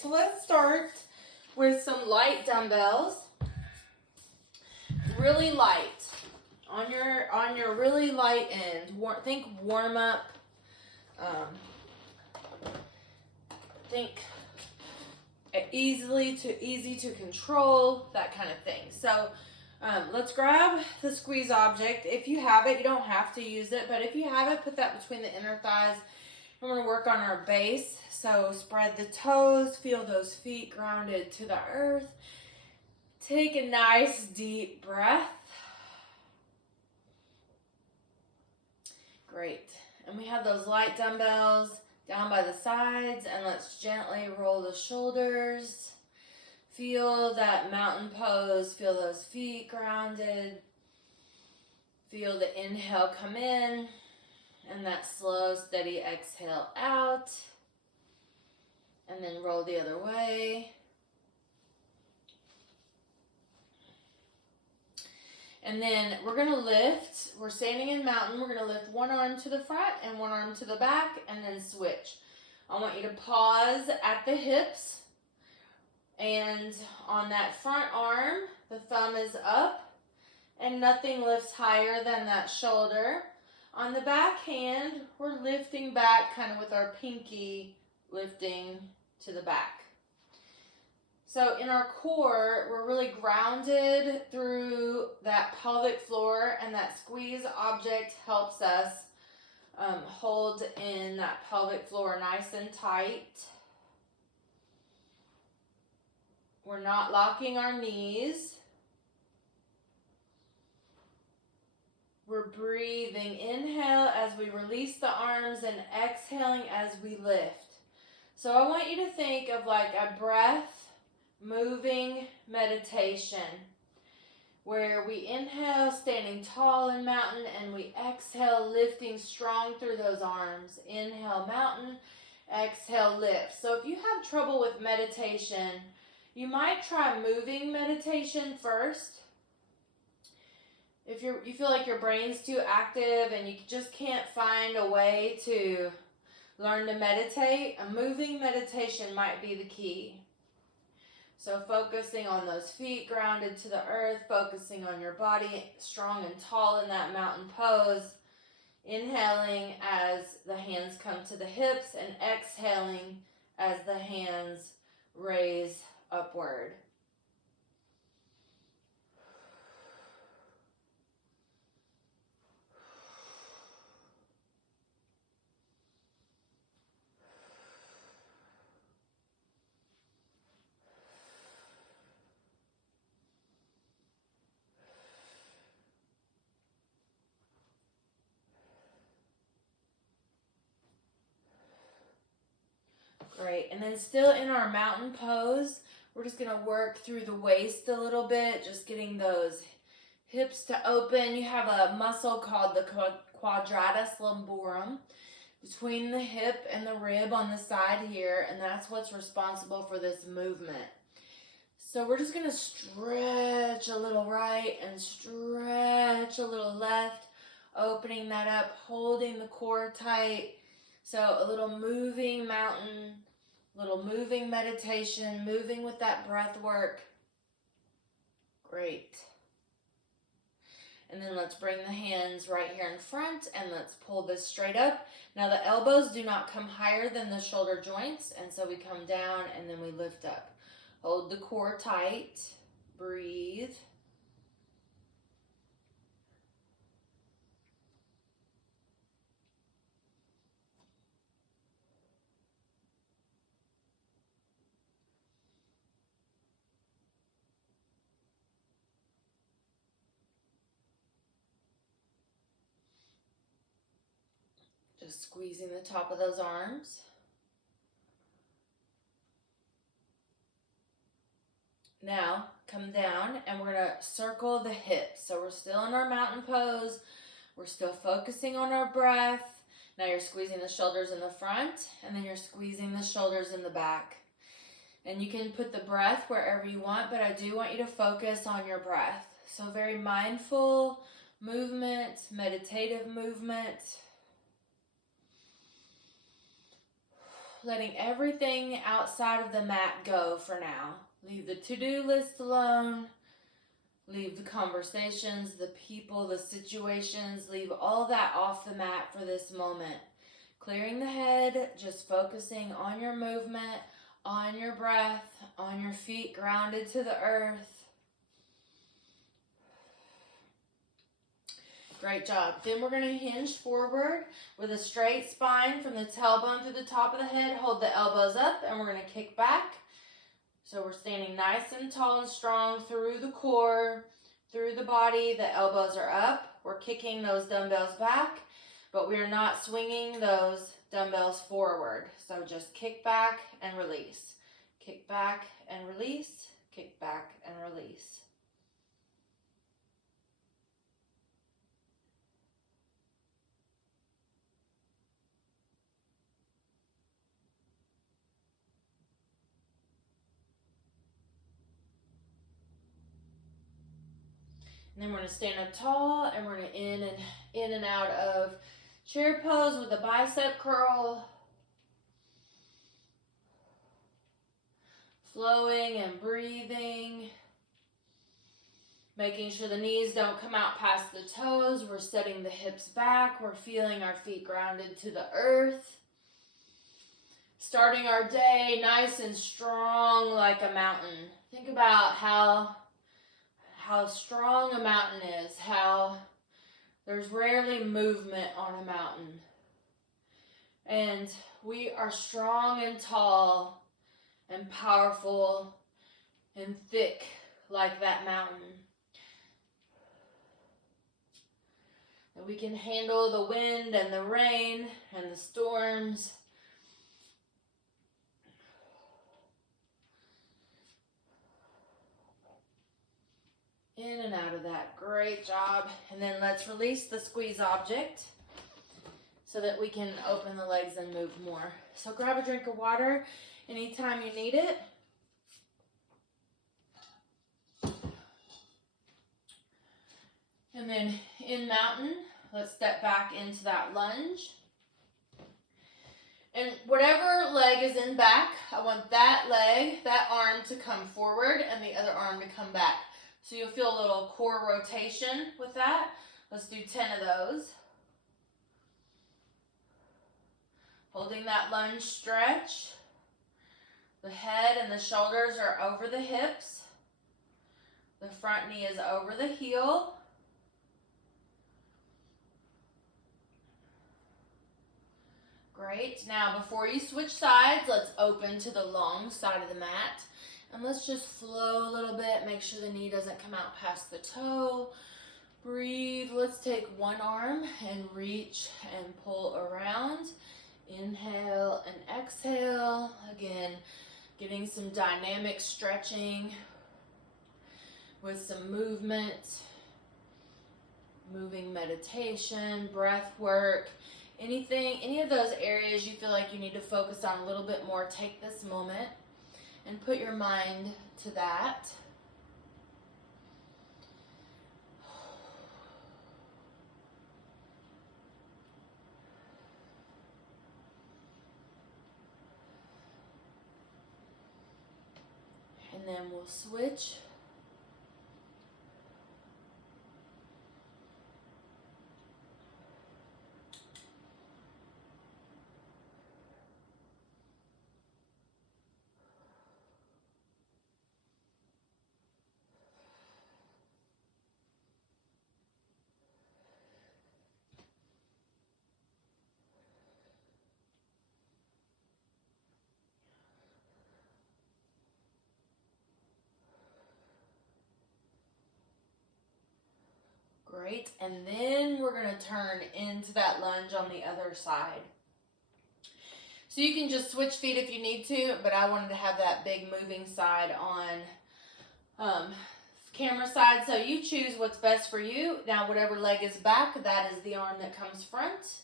So let's start with some light dumbbells. Really light. On your really light end. Think warm up. Think easy to control, that kind of thing. So let's grab the squeeze object. If you have it, you don't have to use it, but if you have it, put that between the inner thighs. We're going to work on our base. So spread the toes, feel those feet grounded to the earth. Take a nice deep breath. Great. And we have those light dumbbells down by the sides, and let's gently roll the shoulders. Feel that mountain pose, feel those feet grounded. Feel the inhale come in, and that slow, steady exhale out. And then roll the other way. And then we're going to lift. We're standing in mountain. We're going to lift one arm to the front and one arm to the back, and then switch. I want you to pause at the hips. And on that front arm, the thumb is up, and nothing lifts higher than that shoulder. On the back hand, we're lifting back kind of with our pinky lifting to the back. So in our core, we're really grounded through that pelvic floor, and that squeeze object helps us hold in that pelvic floor nice and tight. We're not locking our knees. We're breathing. Inhale as we release the arms and exhaling as we lift. So I want you to think of like a breath moving meditation where we inhale standing tall in mountain, and we exhale lifting strong through those arms. Inhale mountain, exhale lift. So if you have trouble with meditation, you might try moving meditation first. If you feel like your brain's too active and you just can't find a way to learn to meditate, a moving meditation might be the key. So focusing on those feet grounded to the earth, focusing on your body strong and tall in that mountain pose, inhaling as the hands come to the hips, and exhaling as the hands raise upward. Great, and then still in our mountain pose, we're just going to work through the waist a little bit, just getting those hips to open. You have a muscle called the quadratus lumborum between the hip and the rib on the side here, and that's what's responsible for this movement. So we're just going to stretch a little right and stretch a little left, opening that up, holding the core tight. So a little moving mountain, little moving meditation, moving with that breath work. Great. And then let's bring the hands right here in front, and let's pull this straight up. Now the elbows do not come higher than the shoulder joints, and so we come down and then we lift up. Hold the core tight. Breathe. Just squeezing the top of those arms. Now, come down and we're going to circle the hips. So we're still in our mountain pose. We're still focusing on our breath. Now you're squeezing the shoulders in the front, and then you're squeezing the shoulders in the back. And you can put the breath wherever you want, but I do want you to focus on your breath. So very mindful movement, meditative movement. letting everything outside of the mat go for now. Leave the to-do list alone. Leave the conversations, the people, the situations. Leave all that off the mat for this moment. Clearing the head, just focusing on your movement, on your breath, on your feet grounded to the earth. Great job. Then we're going to hinge forward with a straight spine from the tailbone to the top of the head. Hold the elbows up and we're going to kick back. So we're standing nice and tall and strong through the core, through the body. The elbows are up. We're kicking those dumbbells back, but we are not swinging those dumbbells forward. So just kick back and release. Kick back and release. Kick back and release. And then we're going to stand up tall and we're going to in and out of chair pose with a bicep curl. Flowing and breathing. Making sure the knees don't come out past the toes. We're setting the hips back. We're feeling our feet grounded to the earth. Starting our day nice and strong like a mountain. Think about how strong a mountain is, how there's rarely movement on a mountain. And we are strong and tall and powerful and thick like that mountain. And we can handle the wind and the rain and the storms. In and out of that. Great job. And then let's release the squeeze object so that we can open the legs and move more. So grab a drink of water anytime you need it. And then in mountain, let's step back into that lunge. And whatever leg is in back, I want that leg, that arm to come forward and the other arm to come back. So you'll feel a little core rotation with that. Let's do 10 of those. Holding that lunge stretch. The head and the shoulders are over the hips. The front knee is over the heel. Great. Now before you switch sides, let's open to the long side of the mat. And let's just flow a little bit. Make sure the knee doesn't come out past the toe. Breathe. Let's take one arm and reach and pull around. Inhale and exhale. Again, getting some dynamic stretching with some movement, moving meditation, breath work. Any of those areas you feel like you need to focus on a little bit more, take this moment and put your mind to that. And then we'll switch. Great, and then we're going to turn into that lunge on the other side. So you can just switch feet if you need to, but I wanted to have that big moving side on camera side. So you choose what's best for you. Now whatever leg is back, that is the arm that comes front.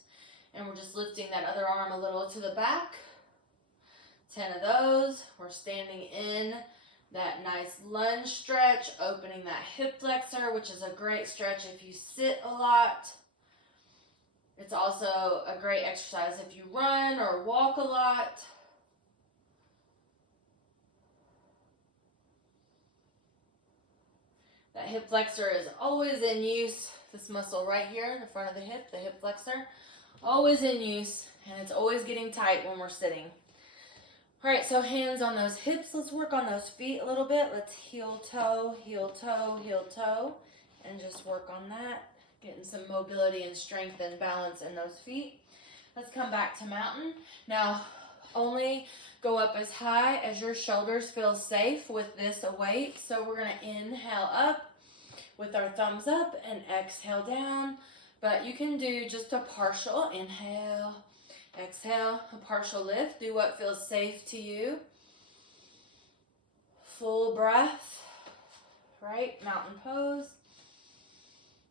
And we're just lifting that other arm a little to the back. 10 of those. We're standing in that nice lunge stretch, opening that hip flexor, which is a great stretch if you sit a lot. It's also a great exercise if you run or walk a lot. That hip flexor is always in use. This muscle right here in the front of the hip flexor, always in use, and it's always getting tight when we're sitting. All right, so hands on those hips. Let's work on those feet a little bit. Let's heel, toe, and just work on that. Getting some mobility and strength and balance in those feet. Let's come back to mountain. Now, only go up as high as your shoulders feel safe with this weight. So we're gonna inhale up with our thumbs up and exhale down. But you can do just a partial inhale, exhale, a partial lift. Do what feels safe to you. Full breath, right? Mountain pose.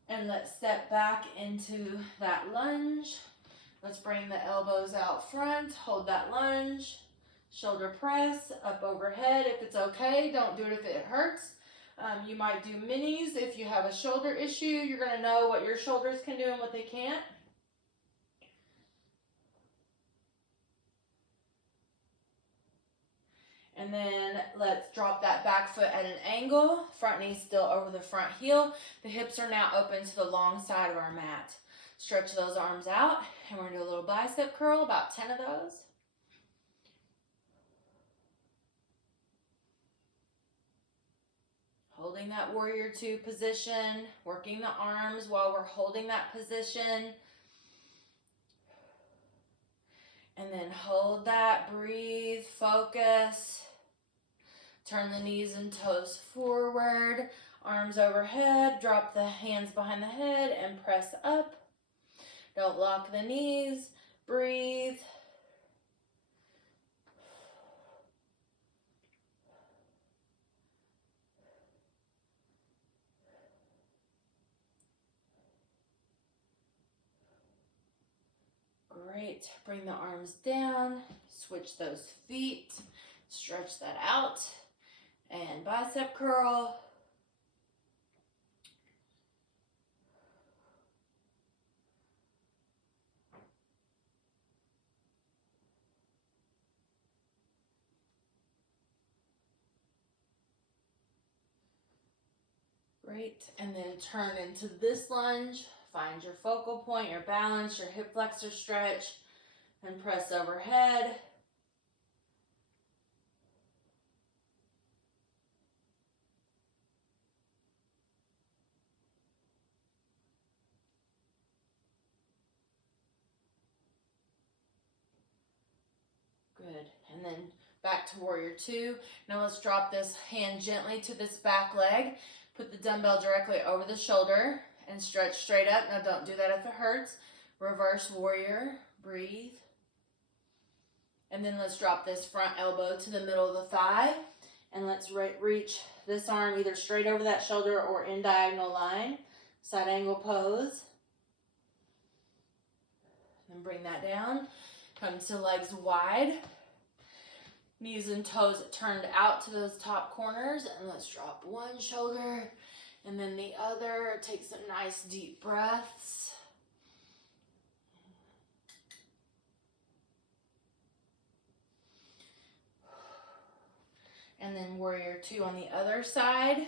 And let's step back into that lunge. Let's bring the elbows out front. Hold that lunge. Shoulder press up overhead if it's okay. Don't do it if it hurts. You might do minis if you have a shoulder issue. You're going to know what your shoulders can do and what they can't. And then let's drop that back foot at an angle. Front knee still over the front heel. The hips are now open to the long side of our mat. Stretch those arms out, and we're going to do a little bicep curl, about 10 of those. Holding that warrior two position, working the arms while we're holding that position. And then hold that, breathe, focus. Turn the knees and toes forward, arms overhead, drop the hands behind the head and press up. Don't lock the knees, breathe. Great, bring the arms down, switch those feet, stretch that out, and bicep curl. Great, and then turn into this lunge. Find your focal point, your balance, your hip flexor stretch, and press overhead. Good, and then back to warrior two. Now let's drop this hand gently to this back leg. Put the dumbbell directly over the shoulder and stretch straight up. Now don't do that if it hurts. Reverse warrior, breathe. And then let's drop this front elbow to the middle of the thigh. And let's reach this arm either straight over that shoulder or in diagonal line. Side angle pose. Then bring that down. Come to legs wide. Knees and toes turned out to those top corners. And let's drop one shoulder and then the other. Take some nice deep breaths. And then warrior two on the other side.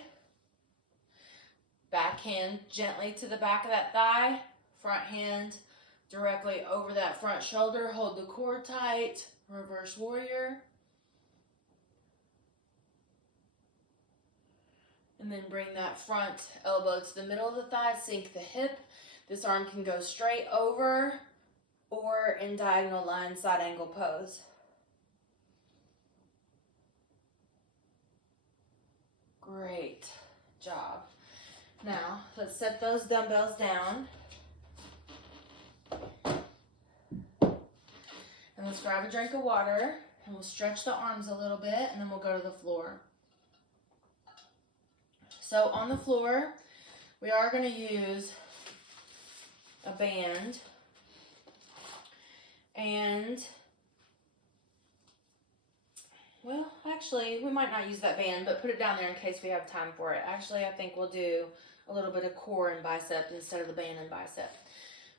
Back hand gently to the back of that thigh. Front hand directly over that front shoulder. Hold the core tight. Reverse warrior. And then bring that front elbow to the middle of the thigh. Sink the hip. This arm can go straight over or in diagonal line, side angle pose. Great job. Now, let's set those dumbbells down. And let's grab a drink of water, and we'll stretch the arms a little bit, and then we'll go to the floor. So on the floor, we are going to use a band. And, well, actually, we might not use that band, but put it down there in case we have time for it. Actually, I think we'll do a little bit of core and bicep instead of the band and bicep.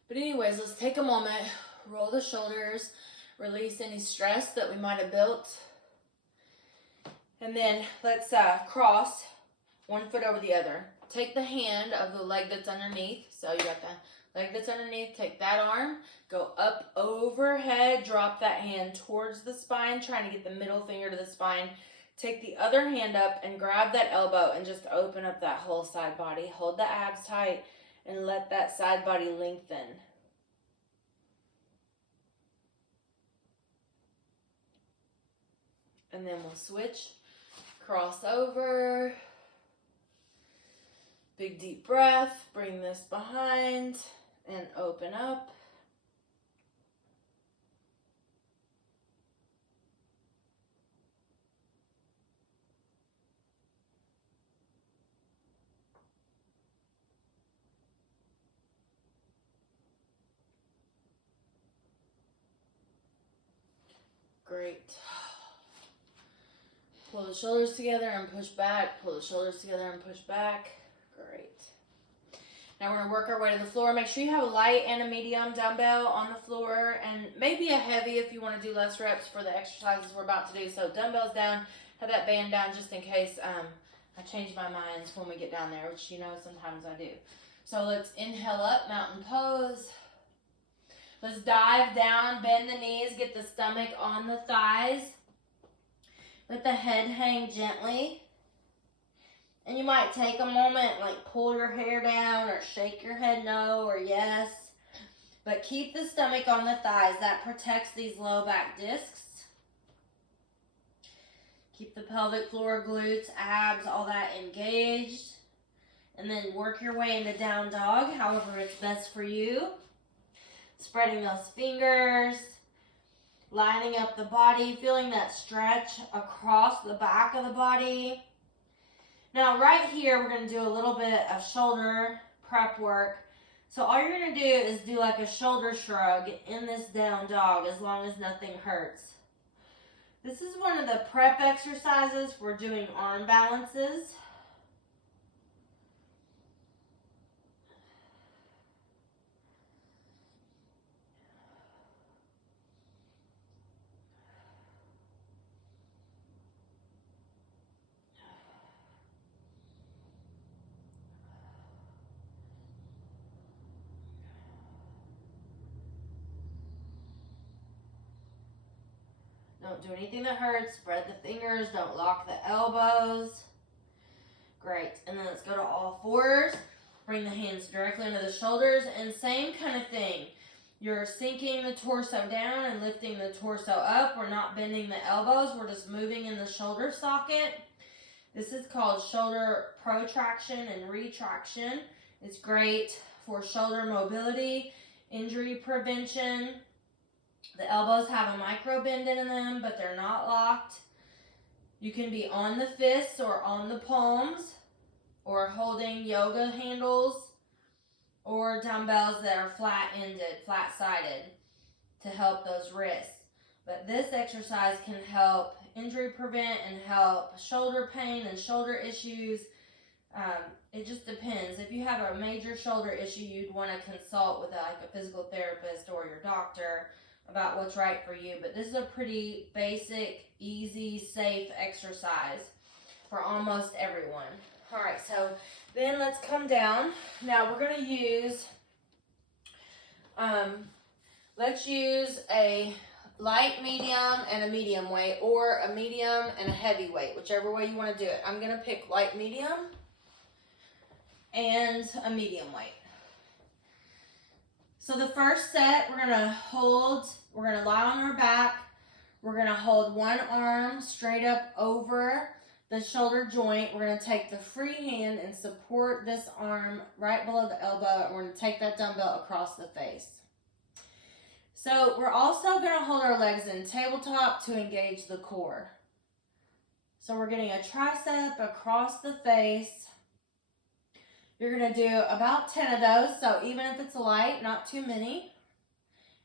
But anyways, let's take a moment, roll the shoulders, release any stress that we might have built. And then let's cross one foot over the other. take the hand of the leg that's underneath. So you got the leg that's underneath. Take that arm, go up overhead, drop that hand towards the spine, trying to get the middle finger to the spine. Take the other hand up and grab that elbow and just open up that whole side body. Hold the abs tight and let that side body lengthen. And then we'll switch, cross over. Big deep breath, bring this behind and open up. Great. Pull the shoulders together and push back. Pull the shoulders together and push back. Great. Now we're going to work our way to the floor. Make sure you have a light and a medium dumbbell on the floor, and maybe a heavy if you want to do less reps for the exercises we're about to do. So dumbbells down, have that band down just in case I change my mind when we get down there, which you know sometimes I do. So let's inhale up, mountain pose. Let's dive down, bend the knees, get the stomach on the thighs. Let the head hang gently. And you might take a moment, like pull your hair down or shake your head no or yes. But keep the stomach on the thighs. That protects these low back discs. Keep the pelvic floor, glutes, abs, all that engaged. And then work your way into down dog, however it's best for you. Spreading those fingers, lining up the body, feeling that stretch across the back of the body. Now right here, we're going to do a little bit of shoulder prep work. So all you're going to do is do like a shoulder shrug in this down dog as long as nothing hurts. This is one of the prep exercises for doing arm balances. Don't do anything that hurts. Spread the fingers. Don't lock the elbows. Great. And then let's go to all fours. Bring the hands directly under the shoulders. And same kind of thing. You're sinking the torso down and lifting the torso up. We're not bending the elbows. We're just moving in the shoulder socket. This is called shoulder protraction and retraction. It's great for shoulder mobility, injury prevention. The elbows have a micro bend in them, but they're not locked. You can be on the fists or on the palms, or holding yoga handles, or dumbbells that are flat-ended, flat-sided to help those wrists. But this exercise can help injury prevent and help shoulder pain and shoulder issues. It just depends. If you have a major shoulder issue, you'd want to consult with a physical therapist or your doctor about what's right for you. But this is a pretty basic, easy, safe exercise for almost everyone. All right, so then let's come down. Now we're going to use, let's use a light, medium, and a medium weight, or a medium and a heavy weight, whichever way you want to do it. I'm going to pick light, medium, and a medium weight. So the first set, we're going to lie on our back. We're going to hold one arm straight up over the shoulder joint. We're going to take the free hand and support this arm right below the elbow, and we're going to take that dumbbell across the face. So we're also going to hold our legs in tabletop to engage the core. So we're getting a tricep across the face. You're going to do about 10 of those, so even if it's light, not too many.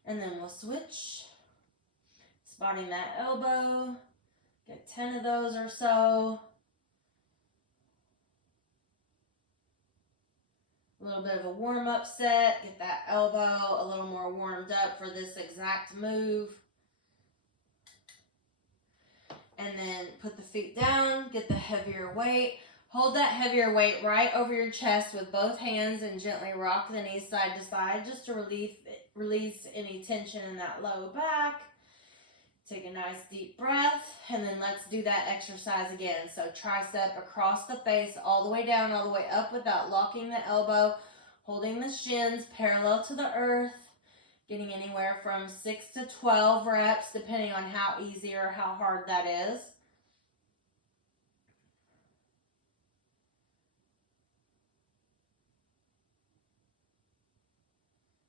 And then we'll switch, spotting that elbow, get 10 of those or so. A little bit of a warm-up set, get that elbow a little more warmed up for this exact move. And then put the feet down, get the heavier weight. Hold that heavier weight right over your chest with both hands and gently rock the knees side to side just to release any tension in that low back. Take a nice deep breath, and then let's do that exercise again. So tricep across the face, all the way down, all the way up without locking the elbow, holding the shins parallel to the earth, getting anywhere from 6 to 12 reps, depending on how easy or how hard that is.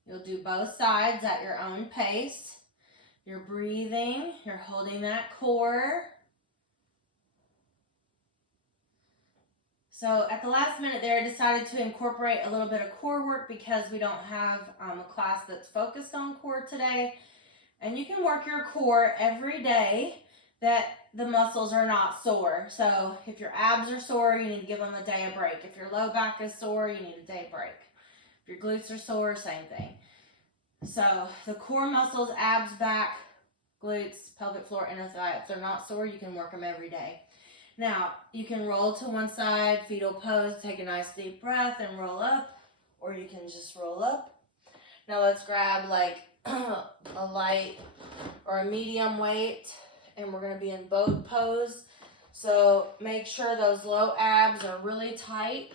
You'll do both sides at your own pace. You're breathing, you're holding that core. So at the last minute there, I decided to incorporate a little bit of core work because we don't have a class that's focused on core today. And you can work your core every day that the muscles are not sore. So if your abs are sore, you need to give them a day of break. If your low back is sore, you need a day break. If your glutes are sore, same thing. So the core muscles, abs, back, glutes, pelvic floor, inner thigh, if they're not sore, you can work them every day. Now, you can roll to one side, fetal pose, take a nice deep breath and roll up, or you can just roll up. Now let's grab like a light or a medium weight, and we're gonna be in boat pose. So make sure those low abs are really tight.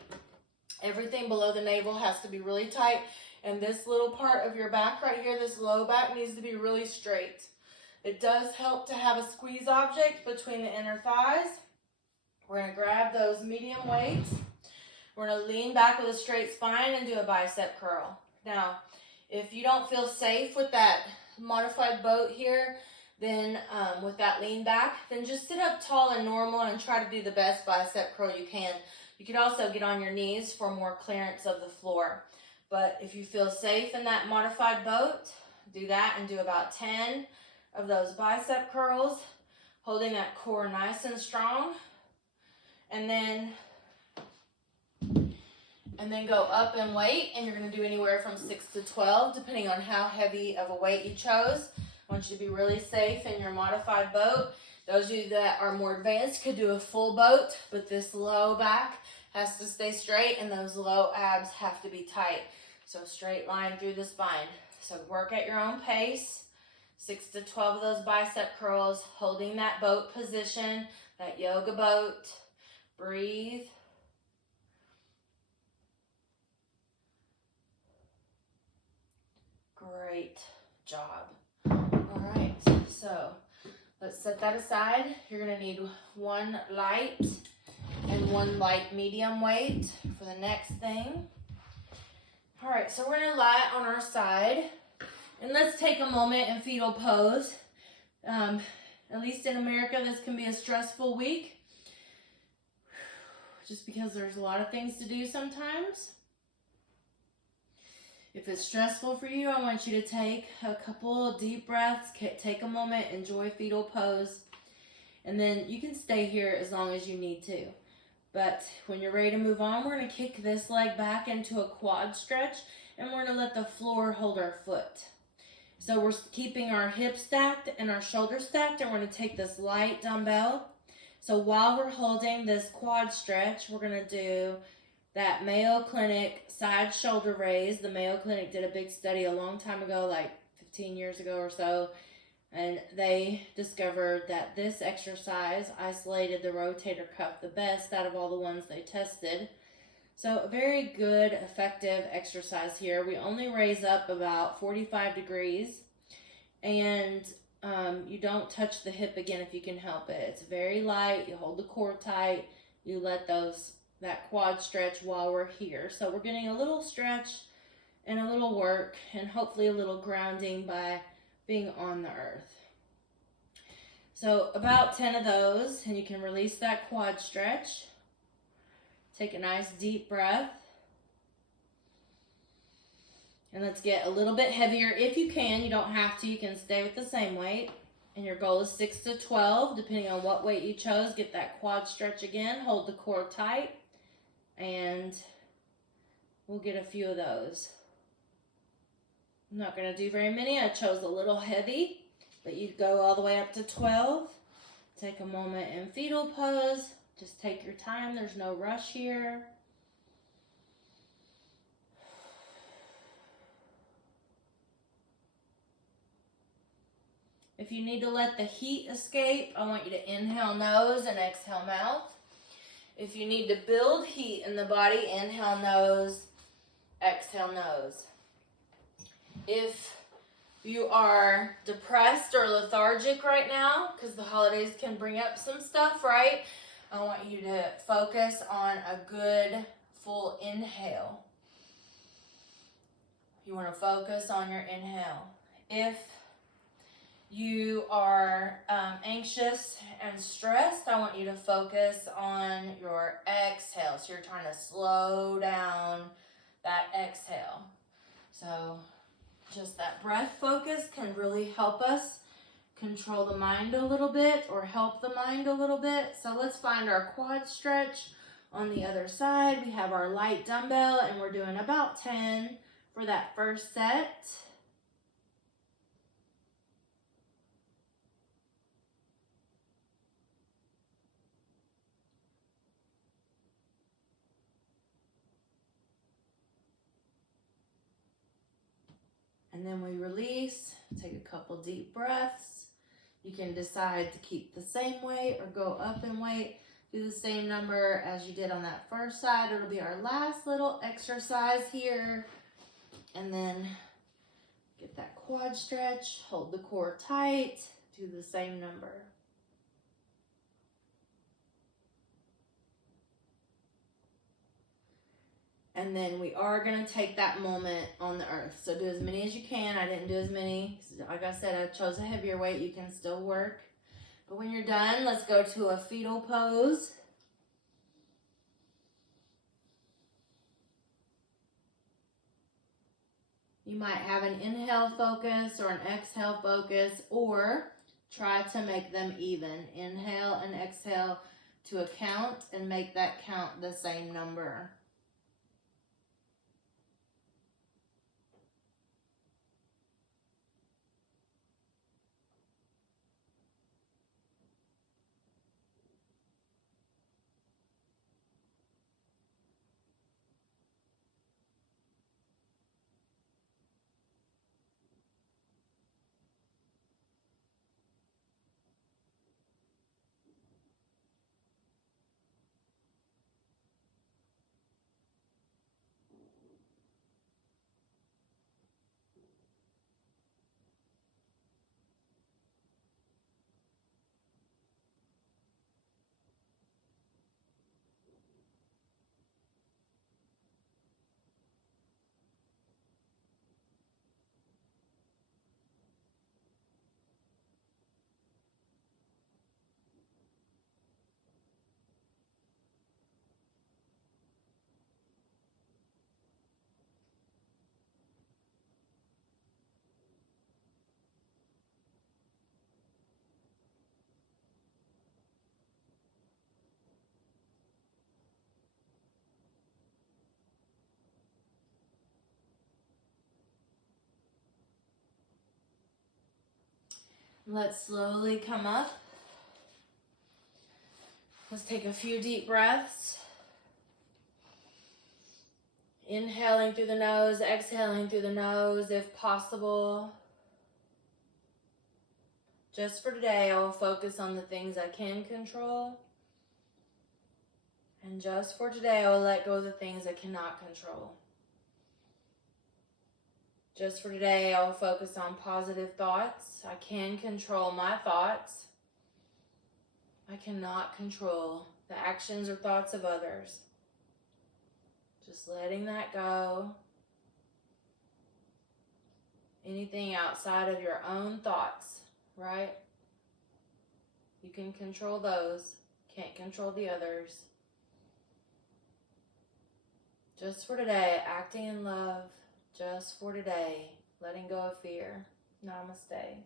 Everything below the navel has to be really tight. And this little part of your back right here, this low back, needs to be really straight. It does help to have a squeeze object between the inner thighs. We're going to grab those medium weights. We're going to lean back with a straight spine and do a bicep curl. Now, if you don't feel safe with that modified boat here, then with that lean back, then just sit up tall and normal and try to do the best bicep curl you can. You could also get on your knees for more clearance of the floor. But if you feel safe in that modified boat, do that and do about 10 of those bicep curls, holding that core nice and strong. And then go up in weight, and you're going to do anywhere from 6 to 12, depending on how heavy of a weight you chose. I want you to be really safe in your modified boat. Those of you that are more advanced could do a full boat, but this low back has to stay straight, and those low abs have to be tight. So straight line through the spine. So work at your own pace. 6 to 12 of those bicep curls, holding that boat position, that yoga boat. Breathe. Great job. All right, so let's set that aside. You're gonna need one light and one light medium weight for the next thing. All right, so we're gonna lie on our side, and let's take a moment in fetal pose. At least in America, this can be a stressful week, just because there's a lot of things to do sometimes. If it's stressful for you, I want you to take a couple deep breaths, take a moment, enjoy fetal pose, and then you can stay here as long as you need to. But when you're ready to move on, we're going to kick this leg back into a quad stretch, and we're going to let the floor hold our foot. So we're keeping our hips stacked and our shoulders stacked, and we're going to take this light dumbbell. So while we're holding this quad stretch, we're going to do that Mayo Clinic side shoulder raise. The Mayo Clinic did a big study a long time ago, like 15 years ago or so, and they discovered that this exercise isolated the rotator cuff the best out of all the ones they tested. So a very good, effective exercise here. We only raise up about 45 degrees, and you don't touch the hip again if you can help it. It's very light. You hold the core tight. You let that quad stretch while we're here. So we're getting a little stretch and a little work, and hopefully a little grounding by being on the earth. So about 10 of those, and you can release that quad stretch. Take a nice deep breath. And let's get a little bit heavier if you can. You don't have to. You can stay with the same weight. And your goal is 6 to 12, depending on what weight you chose. Get that quad stretch again. Hold the core tight. And we'll get a few of those. I'm not going to do very many. I chose a little heavy, but you go all the way up to 12. Take a moment in fetal pose. Just take your time. There's no rush here. If you need to let the heat escape, I want you to inhale nose and exhale mouth. If you need to build heat in the body, inhale nose, exhale nose. If you are depressed or lethargic right now, because the holidays can bring up some stuff, right? I want you to focus on a good full inhale. You want to focus on your inhale. If you are anxious and stressed, I want you to focus on your exhale. So you're trying to slow down that exhale. So just that breath focus can really help us control the mind a little bit or help the mind a little bit. So let's find our quad stretch on the other side. We have our light dumbbell and we're doing about 10 for that first set. And then we release, take a couple deep breaths. You can decide to keep the same weight or go up in weight. Do the same number as you did on that first side. It'll be our last little exercise here. And then get that quad stretch, hold the core tight, do the same number. And then we are going to take that moment on the earth. So do as many as you can. I didn't do as many. Like I said, I chose a heavier weight. You can still work. But when you're done, let's go to a fetal pose. You might have an inhale focus or an exhale focus, or try to make them even. Inhale and exhale to a count and make that count the same number. Let's slowly come up. Let's take a few deep breaths. Inhaling through the nose, exhaling through the nose if possible. Just for today, I will focus on the things I can control. And just for today, I will let go of the things I cannot control. Just for today, I will focus on positive thoughts. I can control my thoughts. I cannot control the actions or thoughts of others. Just letting that go. Anything outside of your own thoughts, right? You can control those. Can't control the others. Just for today, acting in love. Just for today, letting go of fear. Namaste.